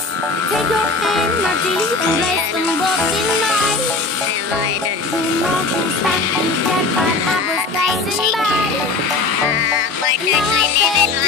Take your hand, my dear, and place them both in mine. You know who's back in that part I was passing by. Partner to 11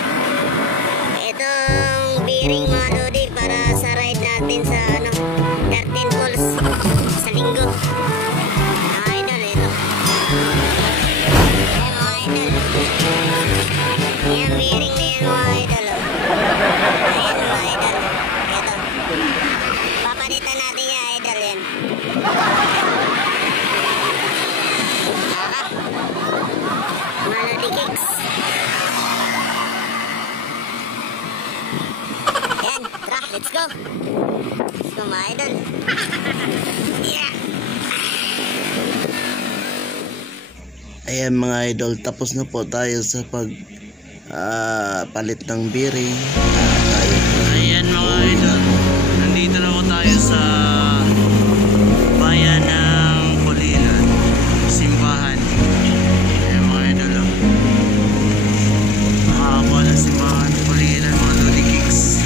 mga idol. Bearing mga lodi para sa ride natin sa Garden Falls sa linggo. Mga idol, ito. Ayan mga idol. Ayan bearing na yan mga idol. Ayan mga idol. Ito. Papalitan natin yan idol yan. Melody Kicks. Tara, let's go! Let's go mga idol! Yeah! Ayan mga idol, tapos na po tayo sa palit ng bearing. Ayan mga idol, nandito na po tayo sa bayan ng Pulilan, simbahan. Ayan mga idol, nakakakuha ng simbahan ng Pulilan mga Lodi Kicks.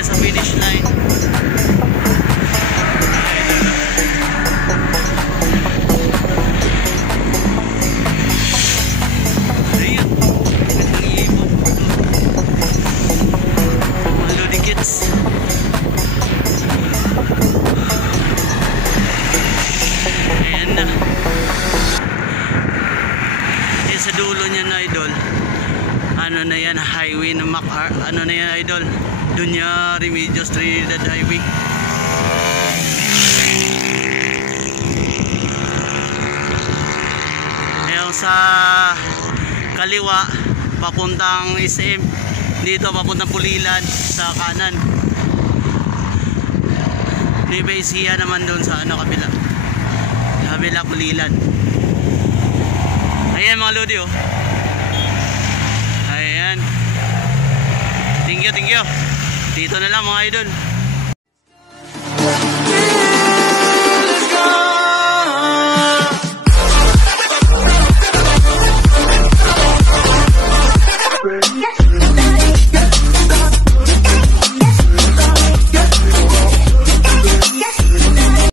tayo sa finish line. Ayun, ang ibog. Mga ludikits. Ayan na. Ayan sa dulo niya na idol. Ano na yan, highway na ano na yan idol, Dunya Remedios Trinidad Highway. Ayun sa kaliwa papuntang SM, dito papuntang Pulilan sa kanan. Libesiya naman doon sa ano kabila Pulilan. Ayan mga lodi oh. Ayan. Thank you. Dito na lang mga idol.